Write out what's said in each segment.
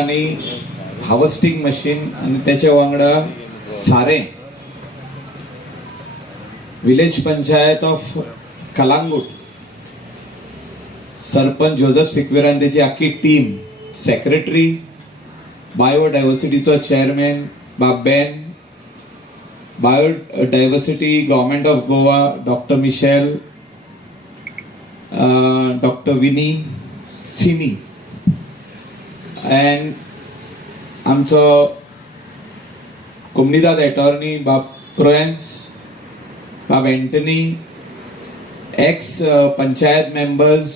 आणि harvesting machine आणि त्याच्या वांगडा सारे विलेज पंचायत ऑफ कलांगूट सरपंच जोसेफ सिक्वेरान त्याची आखी टीम सेक्रेटरी बायोडायव्हर्सिटीचो चेअरमॅन बाबेन biodiversity government of Goa doctor Michelle doctor विनी सिनी एंड आमचो कोमनीदाद अटॉर्नी बाब प्रोएन्स बाब Antony ex panchayat members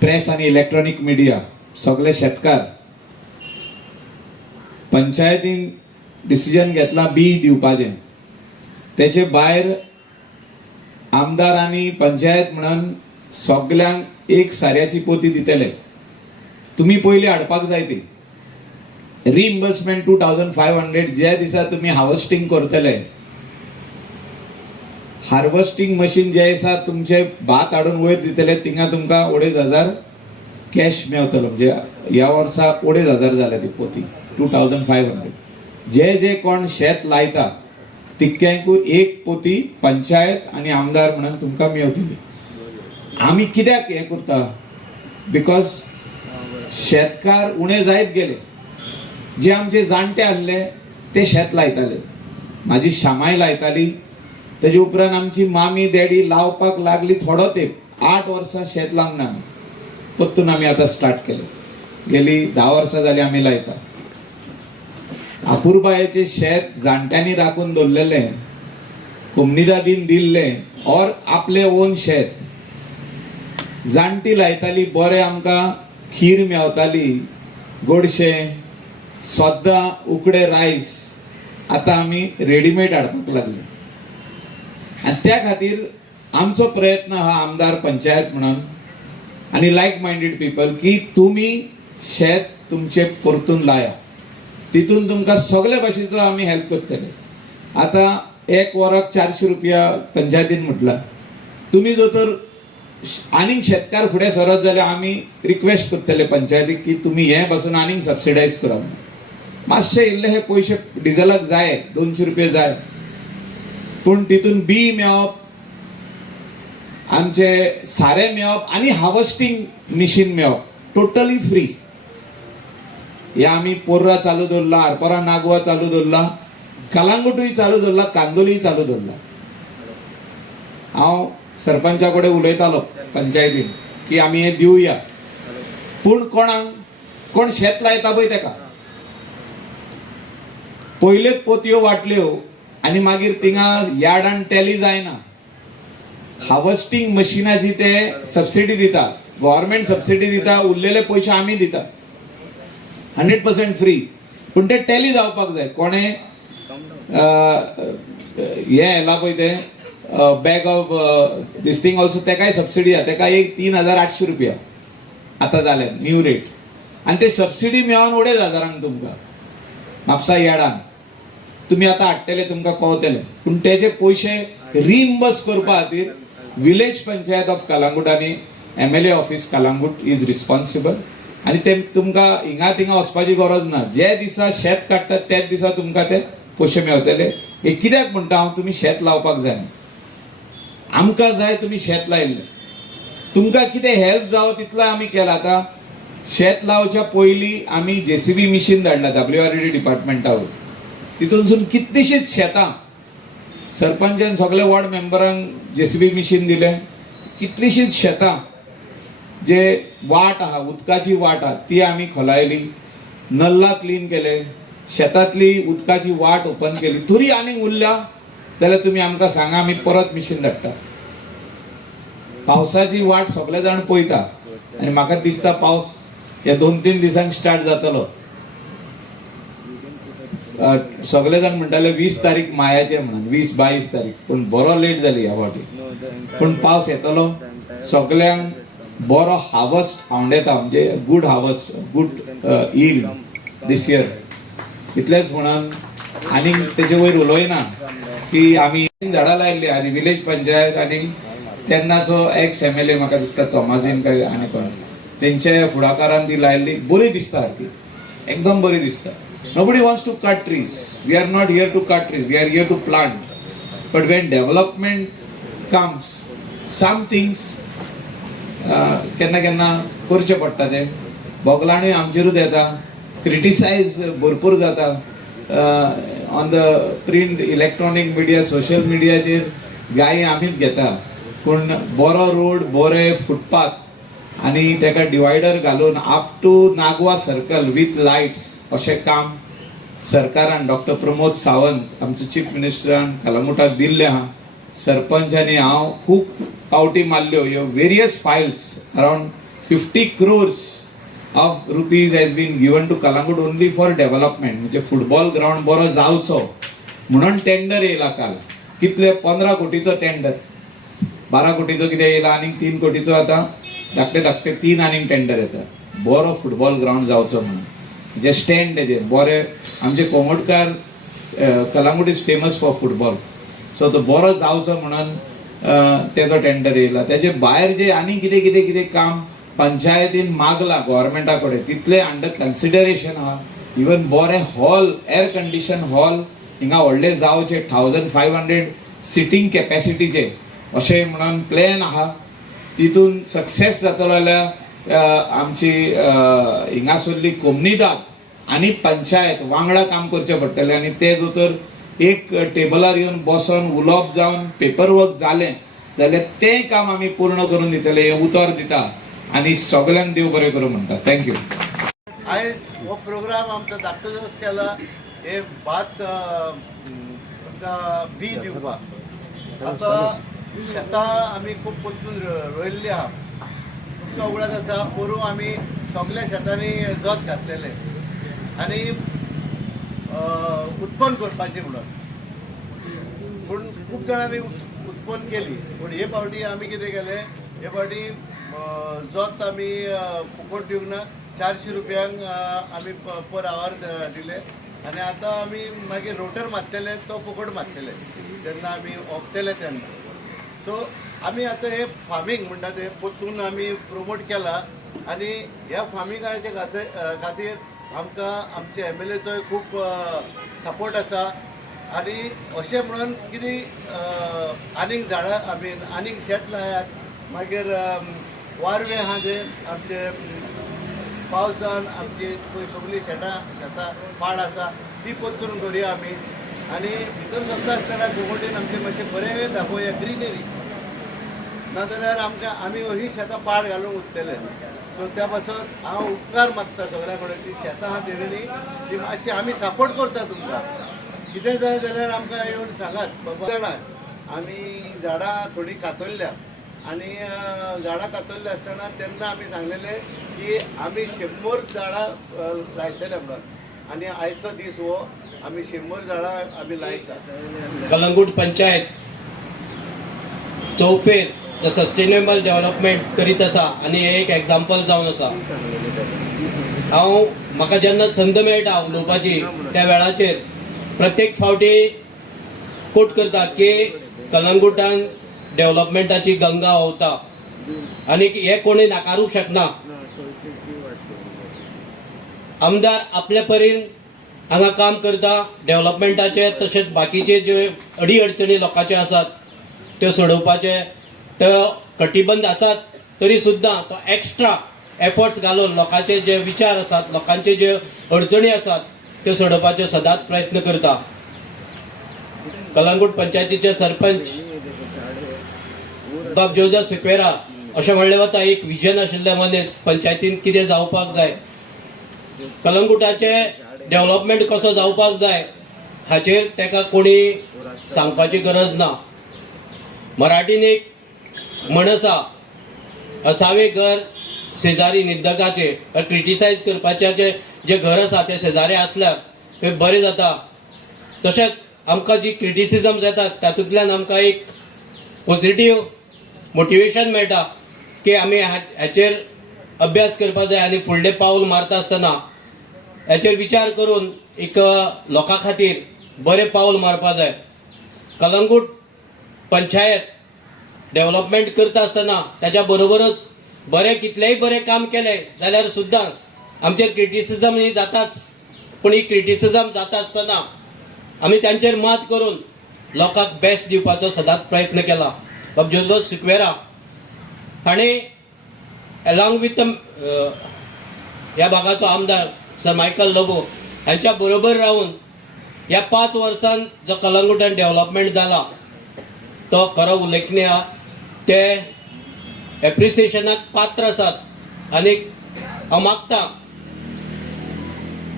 press आणि इलेक्ट्रॉनिक मीडिया सगळे शेतकार पंचायतीन डिसिजन घेतला बी दिवपाचें तेचे भायर आमदारांनी पंचायत म्हणून सगळ्यांक एक साऱ्याची पोती दितले तुम्ही पयली हाडपाक जाय ती रिइंबर्समेंट 2500 ज्या दिसा तुम्ही हार्वेस्टिंग करतले हार्वेस्टिंग मशीन जे आसा तुमचे भात हाडून वयर दितले तिंगा तुमकां 2500 कॅश मेळटलो म्हणजे ह्या वर्सा 2500 जाल्या ती पोती 2500 जे कोण शेत लायता तितक्यांकूय एक पोती पंचायत आणि आमदार म्हणून तुमकां मेळटली आमी कित्याक हे करता बिकॉज शेतकार उणे जायत गेले जे आमचे जाणटे आसले ते शेत लायताले माझी शामाय लायताली तेजे उपरांत आमची मामी डॅडी लावपाक लागली थोडो तेंप 8 वर्सां शेत लावंक ना परतून आमी आतां स्टार्ट केले गेली 10 वर्सां जाली आमी लायता अपुरबायेचे शेत जाणट्यांनी राखून दवरलेले कोमनीदादीन दिल्ले और आपले ओन शेत जाणटी लायताली बरे आमकां खीर मेवताली गोडशे सद्दां उकडे रायस आतां आमी रेडीमेड हाडपाक लागले आनी त्या खातीर आमचो प्रयत्न हा आमदार पंचायत म्हणून आनी लायक मायंडेड पीपल की तुमी शेत तुमचे परतून लाया तितून तुमकां सगळे भाशेचो आमी हेल्प करतले आतां एक वराक 400 रुपया पंचायतीन म्हटला तुमी जर तर आनीक शेतकार फुडें सरत जाल्यार आमी रिक्वेस्ट करतले पंचायतीक की तुमी हे पासून आनीक सबसिडायज करा मातशे इल्ले हे पयशे डिझेलाक जाय 200 रुपया जाय पूण तितून बी मेळप आमचे सारे मेळप आनी हार्वेस्टिंग मशीन मेळप टोटली फ्री हे आमी पोर्रा चालू दवरला आरपोरा नागवा चालू दवरला कलांगूटूय चालू दवरला कांदोलीय चालू दवरला हांव सरपंचा कडेन उलयतालो पंचायतीन की आमी हे दिवया पूण कोण शेत लायता पळय तेका पयलेच पोतयो वाटल्यो आनी मागीर थिंगा यार्डान टॅली जायना हार्वेस्टिंग मशिनाची ते सबसिडी दिता गव्हर्नमेंट सबसिडी दिता उरलेले पयशे आमी दिता 100% फ्री पूण ते टॅली जावपाक जाय कोणे हे येला पळय ते bag of this thing also तेकाय सबसिडी आहा तेका एक 3800 रुपया आतां जाले न्यू रेट आनी ते सबसिडी मेळोन 2500 तुमकां म्हापसा यार्डान तुमी आतां हाडटले तुमकां कळटले पूण तेजे पयशे रिइंबर्स करपा खातीर विलेज पंचायत ऑफ कलांगूट आनी MLA office Calangute is responsible आनी ते तुमकां हिंगा थिंगा वचपाची गरज ना जे दिसा शेत काडटात त्याच दिसा तुमकां ते पयशे मेळटले हे कित्याक म्हणटा हांव तुमी शेत लावपाक जाय आमकां जाय तुमी शेत लायिल्लें तुमकां कितें हेल्प जावो तितलो आमी केला आतां शेत लावच्या पयलीं आमी JCB मशीन धाडला WRED डिपार्टमेंटावर तितूनसून कितलीशींच शेतां सरपंचान सगळे वॉर्ड मेंबरांक JCB मशीन दिले कितलीशींच शेतां जे वाट आहा उदकाची वाट आहा ती आमी खोलायली नल्ला क्लीन केले शेतांतली उदकाची वाट ओपन केली तरी आनीक उरल्या जाल्यार तुमी आमकां सांगा आमी परत मशीन धाडटा पावसाची वाट सगळे जाण पळयता आनी म्हाका दिसता पावस हे 2-3 दिसांक स्टार्ट जातलो सगळे जाण म्हणटाले 20 तारीख मायाचे म्हणून 20-22 तारीख पूण बरो लेट जाली ह्या फावटी पूण पावस येतलो सगळ्यांक बरो हार्वेस्ट येता म्हणजे good harvest good yield this year इतलेंच म्हणून आनी तेजे वयर उलोयना की आमी झाडां लायिल्ली आनी विलेज पंचायत आनी तेन्नाचो एक्स MLA म्हाका दिसता तोमाजीन काय आनी कोण तेंच्या फुडाकारान ती लायिल्ली बरी दिसता ती एकदम बरी दिसता. Nobody wants to cut trees. We are not here to cut trees. We are here to plant. But when development comes, some things केन्ना केन्ना करचे पडटा ते. बोगलांनी आमचेरूच येता, क्रिटिसायज भरपूर जाता. On the print electronic media social मिडियाचेर गायी आमीच घेता, पूण बरो रोड बरे फुटपाथ आनी तेका डिवायडर घालून up to Nagoa circle with lights अशें काम सरकारान डॉक्टर प्रमोद सावंत आमचे चीफ मिनिस्टरान कलंगुटाक दिल्ले आहा. सरपंच आनी हांव खूब पावटी मारल्यो. ह्यो various files around 50 crores of rupees has been given to Calangute only for development. म्हणजे फुटबॉल ग्राउंड बरो जावचो म्हणून टेंडर येयला काल. कितले 15 कोटीचो टेंडर, 12 कोटीचो कितें येयला आनी 3 कोटीचो आतां धाकटे धाकटे 3 आनीक टेंडर येता बरो फुटबॉल ग्राउंड जावचो म्हणून. जे स्टँड तेजेर बरे आमचे कोंगटकार Calangute is famous for football, so तो बरो जावचो म्हणून तेजो टेंडर येयला. तेजे भायर जे आनी कितें कितें कितें काम पंचायतीन मागला गव्हर्मेंटा कडेन तितले अंडर कन्सिडरेशन आहा. इवन बरे हॉल, एअर कंडिशन हॉल हिंगा व्हडले जावचे 1500 सिटींग कॅपॅसिटीचे अशें म्हणून प्लॅन आहा. तितून सक्सेस जातलो जाल्यार आमची हिंगासरली कोमनीदाद आनी पंचायत वांगडा काम करचें पडटलें आनी ते जोतर एक टेबलार येवन बसोन उलोवप जावन पेपर वर्क जालें जाल्यार तें काम आमी पूर्ण करून दितले हें उतर दिता आनी सगळ्यांक देव बरें करूं म्हणटा. थँक्यू. आयज हो प्रोग्राम आमचो धाकटो दिवस केला हे भात बी दिवपाक. आतां शेतां आमी खूब परतून रोयल्लीं आहा. तुमकां उगडास आसा पोरूं आमी सगळ्या शेतांनी जोत घातलेले आनी उत्पन्न करपाचें म्हणून. पूण खूब जाणांनी उत्पन्न केली, पूण हे फावटी आमी कितें केलें, हे फावटी जोत आमी फुकट दिवंक ना. 400 रुपयांक आमी पर आवर दिले आनी आतां आमी मागीर रोटर मारतले तो फुकट मारतले जेन्ना आमी ओंपतले तेन्ना. सो आमी आतां हे फार्मींग म्हणटा ते परतून आमी प्रमोट केला आनी ह्या फार्मिंगाचे खातीर आमकां आमचे MLAचोय खूब सपोर्ट आसा. आनी अशें म्हणून कितें आनीक झाडां आनीक शेत लायात. मागीर वारवे आहा जे आमचे पावसान आमची सगळीं शेतां पाड आसा ती परतून करुया आमी. आनी भितर सरता आसतना गोगोटेन आमचें मातशें बरें दाखोवया ग्रिनरी, नाजाल्यार आमी अशीं शेतां पाड घालून उरतले. सो त्या पासून हांव उपकार मागता सगळ्यां कडेन ती शेतां आहा तेणी ती मातशी आमी सपोर्ट करता तुमकां. कितें जाय जाल्यार आमकां येवन सांगात. बाबा जाणां आमी झाडां थोडीं कातरल्या आनी झाडां कातरले आसतना तेन्ना आमी सांगलेलें की आमी 100 झाडां लायतले म्हणून. आनी आयचो दीस हो आमी 100 झाडां आमी लायता. कलंगूट पंचायत चौफेर जो सस्टेनेबल डेव्हलपमेंट करीत आसा आनी हे एक एग्जाम्पल जावन आसा. म्हाका जेन्ना संद मेळटा उलोवपाची त्या वेळाचेर प्रत्येक फावटी कोट करता की कलंगुटान डेव्हलपमेंटाची गंगा व्हांवता आनी हे कोणी नाकारूंक शकना. आमदार आपले परीन हांगा काम करता डेव्हलपमेंटाचे, तशेंच बाकीचे जे अडी अडचणी लोकांचे आसात त्यो सोडोवपाचे तो कटिबंद आसात. तरी सुद्दां तो एक्स्ट्रा एफर्ट्स घालून लोकांचे जे विचार आसात, लोकांचे जे अडचणी आसात त्यो सोडोवपाचे सदांच प्रयत्न करता. कलंगूट पंचायतीचे सरपंच बाब जोझफ सिक्वेरा अशें म्हणलें वता एक विजन आशिल्ले मनीस पंचायतीन कितें जावपाक जाय, कलंगुटाचे डेव्हलपमेंट कसो जावपाक जाय हाचेर ताका कोणी सांगपाची गरज ना. मराठीन एक म्हण आसा, असावे घर शेजारी निंदकाचे. क्रिटिसायज करपाचे जे घर आसा ते शेजारी आसल्यार थंय बरें जाता. तशेंच आमकां जी क्रिटिसिजम येतात तातूंतल्यान आमकां एक पॉझिटिव्ह मोटिवेशन मेळटा की आमी हाचेर अभ्यास करपाक जाय आनी फुडलें पावल मारता आसतना हाचेर विचार करून एक लोकां खातीर बरें पावल मारपाक जाय. कलंगूट पंचायत डेव्हलपमेंट करता आसतना ताच्या बरोबरच बरें कितलेंय बरें काम केलें जाल्यार सुद्दां आमचेर क्रिटिसिजम ही जाताच, पूण ही क्रिटिसिजम जाता आसतना आमी तांचेर मात करून लोकांक बेस्ट दिवपाचो सदांच प्रयत्न केला. बाब जोजो सिक्वेरा हाणें अलॉंग विथ ह्या भागाचो आमदार सर मायकल लोबो हांच्या बरोबर रावन ह्या 5 वर्सांत जो कलंगुटान डेव्हलपमेंट जाला तो खरो उल्लेखनीय आहा. ते एप्रिसिएशनाक पात्र आसात. आनीक हांव मागतां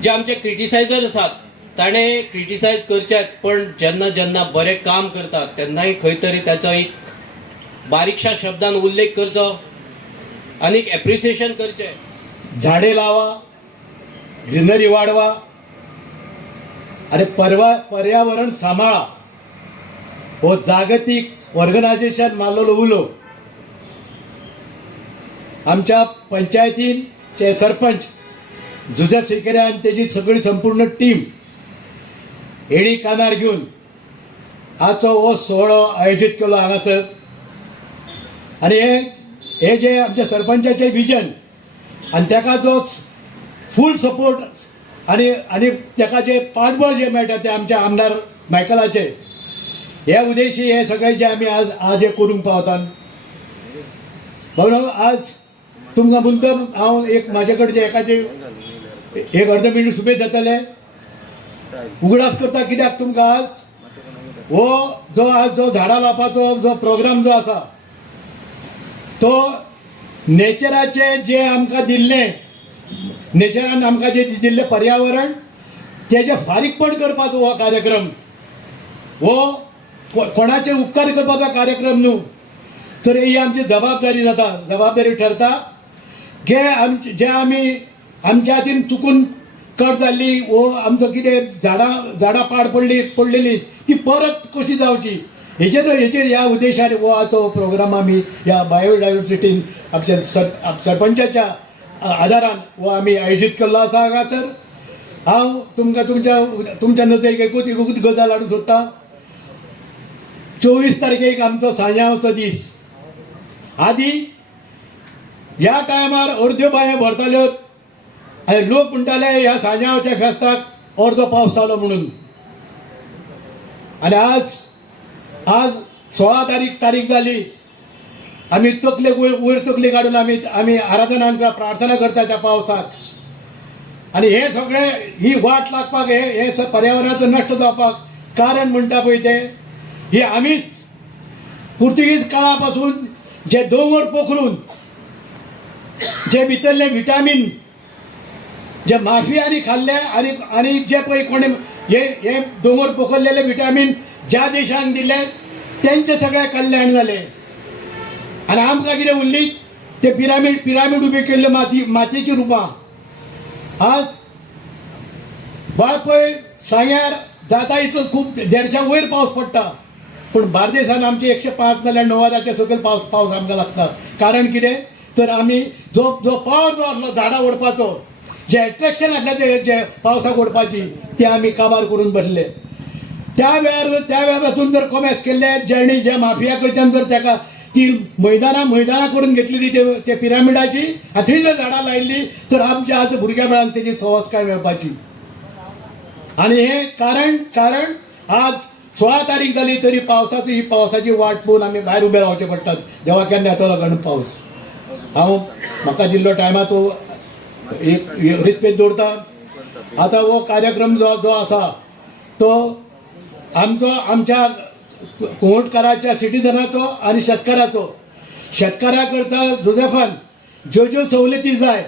जे आमचे क्रिटिसायजर आसात ताणें क्रिटिसायज करचेत, पण जेन्ना जेन्ना बरें काम करतात तेन्नाय खंय तरी ताचो एक बारीकशा शब्दान उल्लेख करचो आनीक एप्रिसिएशन करचें. झाडे लावा, ग्रीनरी वाढवा आणि पर्यावरण सांभाळा हो जागतिक ऑर्गनायझेशन मानलेलो उलो. आमच्या पंचायतीचे सरपंच जुझेफ सिकेरा आणि त्याची सगळी संपूर्ण टीम हेडी कानार घेऊन आजचो हो सोहळो आयोजित केलो हांगासर. आणि हे जे आमच्या सरपंचाचे विजन आणि ताका जो फूल सपोर्ट आणि ताका जे पाठबळ जे मेळटा ते आमच्या आमदार मायकलाचे हे उद्देशी हे सगळे जे आमी आज हे करूंक पावतात. म्हणून आज तुमकां मुद्दम हांव एक म्हाजे कडचे एकाचे एक अर्द मिनट सुबेज जातले उगडास करता. कित्याक तुमकां आज हो आज जो झाडां लावपाचो जो प्रोग्राम जो आसा तो नेचराचे जे आमकां दिल्लें, नेचरान आमकां जे दिल्लें पर्यावरण तेजे फारीकपण करपाचो हो कार्यक्रम. हो कोणाचे उपकार करपाचो कार्यक्रम न्हू, तर ही आमची जबाबदारी ठरता की जे आमी आमच्या हातीन चुकून कट जाल्ली वो आमचो कितें झाडां पाड पडलेली ती परत कशी जावची हेचेर ह्या उद्देशान हो आजचो प्रोग्राम आमी ह्या बायोडायवर्सिटीन आमच्या सरपंचाच्या आदारान हो आमी आयोजीत केल्लो आसा हांगासर. हांव तुमकां तुमच्या नदरेक एकूच गजाल हाडूंक सोदतां. 24 तारखेक आमचो सांजांवचो दीस. आदी ह्या टायमार अर्द्यो बांयो भरताल्यो आनी लोक म्हणटाले ह्या सांजांवच्या फेस्ताक अर्दो पावस जालो म्हणून. आनी आज 16 तारीख जाली. आमी तकले वयर तकले काडून आमी आराधना प्रार्थना करता त्या पावसाक. आनी हे सगळे ही वाट लागपाक हे पर्यावरणाचो नश्ट जावपाक कारण म्हणटा पळय ते ही आमीच पुर्तुगीज काळा पासून जे दोंगर पोखरून जे भितरले विटामीन जे माफियांनी खाल्ले आनी जे पळय कोणे हे दोंगर पोखरलेले विटामीन ज्या देशांक दिले त्यांचे सगळे कल्याण जाले. आनी आमकां कितें उरली ते पिरामीड उबे केल्ले मातयेची रुपां. आज पळय सांग्यार जाता इतलो खूब 150 वयर पावस पडटा, पूण बार्देसान आमचे 105 नाल्यार 90च्या सकयल पावस आमकां लागता. कारण कितें तर आमी जो पावर जो आसलो झाडां ओडपाचो जे एट्रॅक्शन आसलें जे पावसाक ओडपाची ती आमी काबार करून बसले. त्या वेळार जर कॉमेस केल्ले ज्या माफिया कडच्यान जर ताका ती मैदानां करून घेतलेली ते पिरामिडाची आनी थंय जर झाडां लायिल्ली तर आमच्या आज भुरग्या वेळान तेजी संस्कार मेळपाची. आनी हे कारण आज 16 तारीख जाली तरी ही पावसाची वाट पळोवन आमी भायर उबे रावचे पडटात. देवा केन्ना येतलो गण पावस. हांव म्हाका दिल्लो टायमाचो एक रिस्पेद दवरता. आतां हो कार्यक्रम जो आसा तो आमच्या कोंवटकाराच्या सिटीजनाचो आनी शेतकारा करता जुझेफान ज्यो सवलती जाय.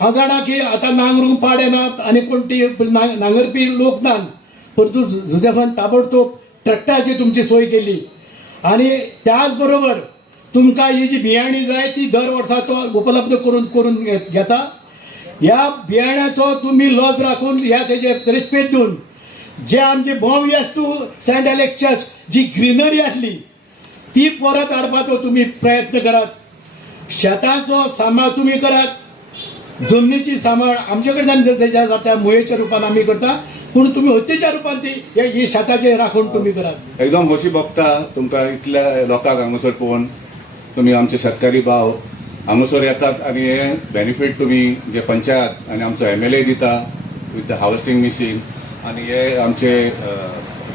हांव जाणा की आतां नांगरूंक पाडे नात आनी कोण ती नांगरपी लोक नात, परंतु जुझेफान ताबडतोब ट्रॅक्टराची तुमची सोय केली. आनी त्याच बरोबर तुमकां ही जी बियाणी जाय ती दर वर्सा तो उपलब्ध करून घेता. ह्या बियाण्याचो तुम्ही लज राखून ह्या तेजे रिस्पेद दिवन जे आमचे भोंवयस्तू सेंट एलेक्सस जी ग्रीनरी आसली ती परत हाडपाचो तुम्ही प्रयत्न करात. शेताचो सांबाळ तुम्ही करात. जमनीची सांबाळ आमचे कडल्यान जाता मोयेच्या रुपान आमी करता, पूण तुम्ही हत्तेच्या रुपान ती ही शेताचे राखण तुम्ही करात. एकदम खोशी भोगता तुमकां इतल्या लोकांक हांगासर पळोवन. तुमी आमचे शेतकारी भाव हांगासर येतात आनी हे बेनिफीट तुमी जे पंचायत आनी आमचो MLA दिता विथ द हार्वेस्टिंग मशीन आनी हे आमचे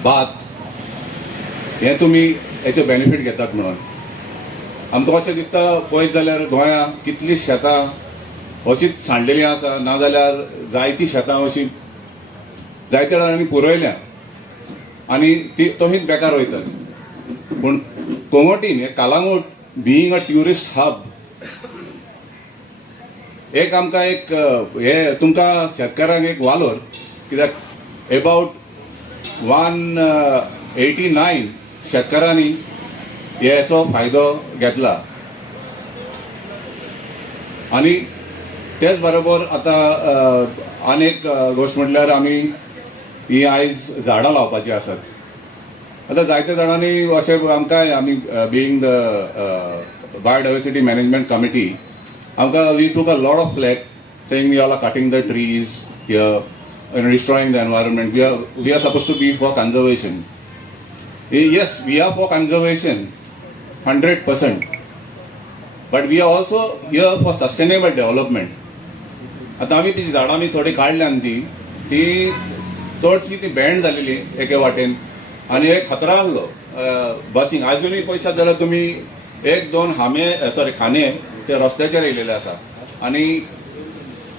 बात हे तुमी हेचे बेनिफीट घेतात म्हणून आमकां अशें दिसता पळयत जाल्यार गोंयांत कितलीं शेतां अशींच सांडलेलीं आसा नाजाल्यार जायतीं शेतां अशीं जायत्या जाणांनी पुरयल्या आनी ती तशींच बेकार वयतात पूण कोंगोटीन हे Calangute being a tourist hub एक आमकां एक हे तुमकां शेतकारांक एक वालोर कित्याक अबावट 189 शेतकारांनी हेचो फायदो घेतला आनी तेच बरोबर आतां आनी एक गोश्ट म्हटल्यार आमी ही आयज झाडां लावपाची आसात आतां जायत्या जाणांनी अशें आमकां आमी being the biodiversity management committee आमकां we took a lot of flak saying we all are cutting the trees here and destroying the environment. We are supposed to be for conservation. Yes, we are for conservation, 100%. But we are also here for sustainable development. आता आमी ती झाडां आमी थोडी काडल्यान ती चडशी ती band जालेली एके वाटेन आनी एक खतरा आहलो बसींग आजुनूय पळयशात जाल्यार तुमी एक दोन खाने ते रस्त्याचेर येयलेले आसा आनी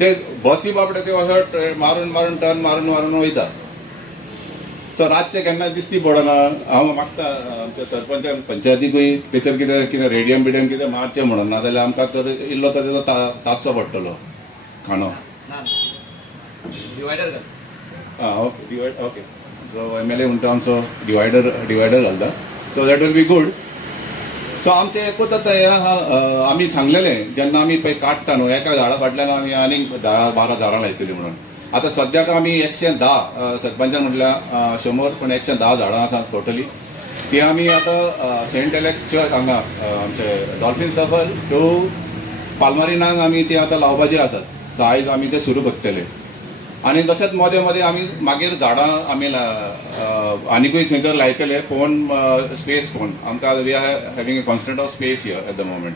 ते बसी बाबडे ते अशे मारून टर्न मारून वयता सो रातचे केन्ना दिसती पडना हांव मागता आमच्या सरपंच पंचायतीकूय तेचेर कितें रेडियम कितें मारचें म्हणून नाजाल्यार आमकां तर इल्लो तर तेजो तासचो पडटलो खाणो डिवायडर ओके सो MLA म्हणटा आमचो डिवायडर घालता so that will be good so आमचे एकूच आतां हे आमी सांगलेलें जेन्ना आमी पळय काडटा न्हू एका झाडा फाटल्यान आमी आनीक 10-12 झाडां लायतलीं म्हणून आतां सद्याक आमी 110 सरपंचान म्हटल्यार 100 पण 110 झाडां आसा टोटली ती आमी आतां सेंट एलेक्स चर्च हांगा आमचे डॉल्फिन सर्कल टू पालमारीनाक आमी ती आतां लावपाची आसात सो आयज आमी ते सुरू करतले आनी तशेंच मदें आमी मागीर झाडां आमी आनीकूय थंयसर लायतले पळोवन स्पेस पळोवन आमकां we are having a constant of space here at the moment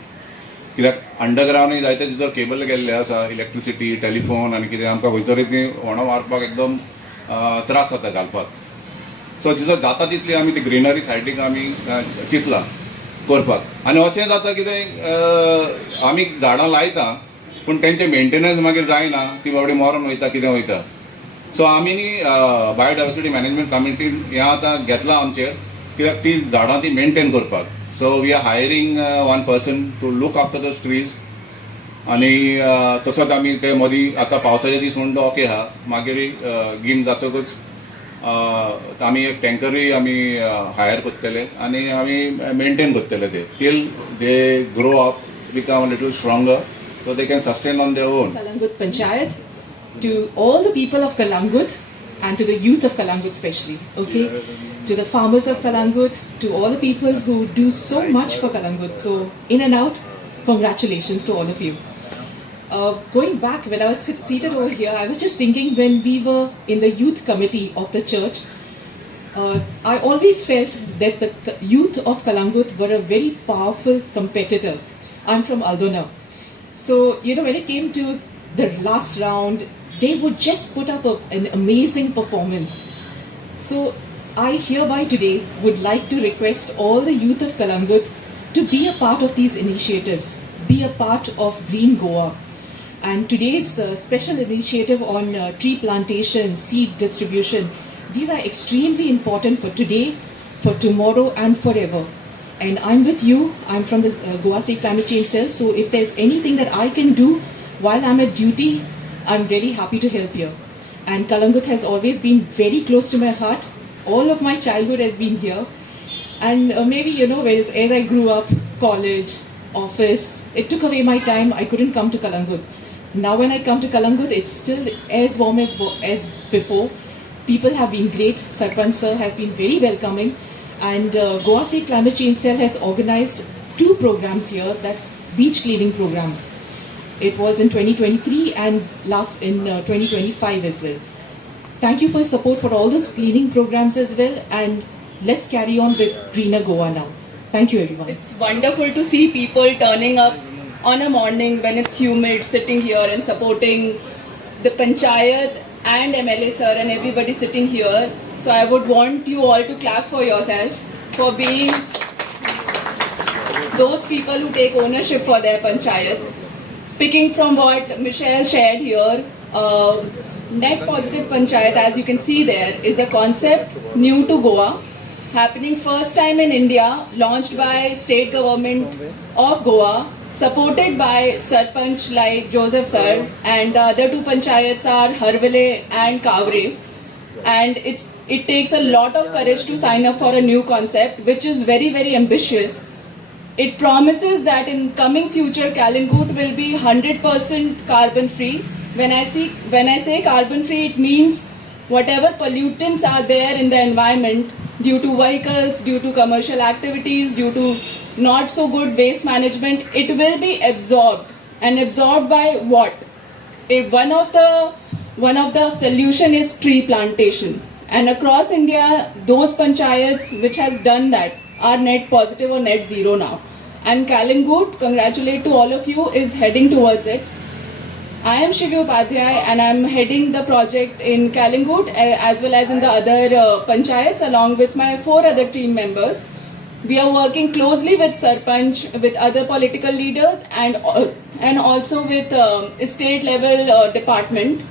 कित्याक अंडरग्रावंडूय जायते थंयसर केबल गेल्ले आसा इलेक्ट्रिसिटी टेलिफोन आनी कितें आमकां खंयतरी ती व्हणो मारपाक एकदम त्रास जाता घालपाक सो थंयसर जाता तितली आमी ती ग्रिनरी सायडीक आमी चिंतला करपाक आनी अशें जाता कितें आमी झाडां लायता पूण तेंचे मेंटेनन्स मागीर जायना ती बाबडी मरून वयता कितें वयता सो आमी न्ही बायोडायवर्सिटी मॅनेजमेंट कमिटीन हें आतां घेतलां आमचेर कित्याक ती झाडां ती मेंटेन करपाक so we are hiring one person to look after those trees आनी तसोच आमी ते मदीं आतां पावसाचे दीस म्हणून तो ओके आहा मागीर गीम जातकच आमी एक टँकरूय आमी हायर करतले आनी आमी मेंटेन करतले ते till they grow up become little stronger so they can sustain on their own. Kalangut Panchayat, to all the people of Kalangut and to the youth of Kalangut especially, okay? To the farmers of Kalangut, to all the people who do so much for Kalangut. So in and out, congratulations to all of you. Going back, when I was seated over here, I was just thinking when we were in the youth committee of the church, I always felt that the youth of Kalangut were a very powerful competitor. I'm from Aldona. So, when it came to the last round, they would just put up an amazing performance. So, I hereby today would like to request all the youth of Kalangut to be a part of these initiatives, be a part of Green Goa. And today's special initiative on tree plantation, seed distribution, these are extremely important for today, for tomorrow and forever. And I'm with you. I'm from the Goa State Climate Change Cell. So if there's anything that I can do while I'm at duty, I'm really happy to help here. And Kalangut has always been very close to my heart. All of my childhood has been here. And maybe, as I grew up, college, office, it took away my time. I couldn't come to Kalangut. Now when I come to Kalangut, it's still as warm as before. People have been great. Sarpanch sir has been very welcoming. And Goa State Climate Change Cell has organized 2 programs here, that's beach cleaning programs. It was in 2023 and last in 2025 as well. Thank you for support for all those cleaning programs as well, and let's carry on with Greener Goa now. Thank you everyone. It's wonderful to see people turning up on a morning when it's humid, sitting here and supporting the panchayat and MLA sir and everybody sitting here. So I would want you all to clap for yourself for being those people who take ownership for their panchayat. Picking from what Michelle shared here, net positive panchayat, as you can see there, is a concept new to Goa, happening first time in India, launched by state government of Goa, supported by Sarpanch like Joseph sir, and the other two panchayats are Harvale and Kavre. And it takes a lot of courage to sign up for a new concept, which is very, very ambitious. It promises that in coming future, Kalingut will be 100% carbon free. When I say carbon free, it means whatever pollutants are there in the environment due to vehicles, due to commercial activities, due to not so good waste management, it will be absorbed. And absorbed by what? One of the solution is tree plantation. And across India, those panchayats which has done that are net positive or net zero now. And Kalingut, congratulate to all of you, is heading towards it. I am Shivi Upadhyay and I am heading the project in Kalingut as well as in the other panchayats along with my 4 other team members. We are working closely with Sarpanch, with other political leaders and also with state level department.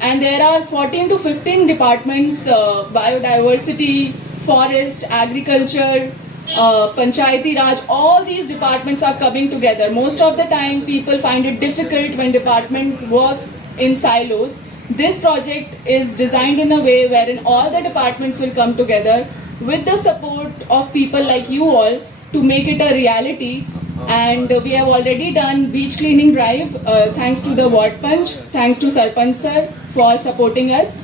And there are 14 to 15 departments, biodiversity, forest, agriculture, Panchayati Raj, all these departments are coming together. Most of the time people find it difficult when department works in silos. This project is designed in a way wherein all the departments will come together with the support of people like you all to make it a reality. And we have already done beach cleaning drive thanks to the ward punch, thanks to Sarpanch sir for supporting us.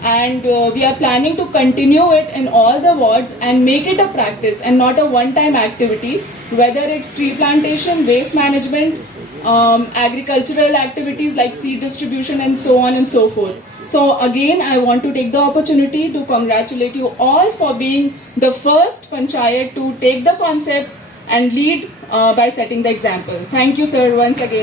And we are planning to continue it in all the wards and make it a practice and not a one-time activity, whether it's tree plantation, waste management, agricultural activities like seed distribution and so on and so forth. So again, I want to take the opportunity to congratulate you all for being the first panchayat to take the concept and lead by setting the example. Thank you, sir, once again.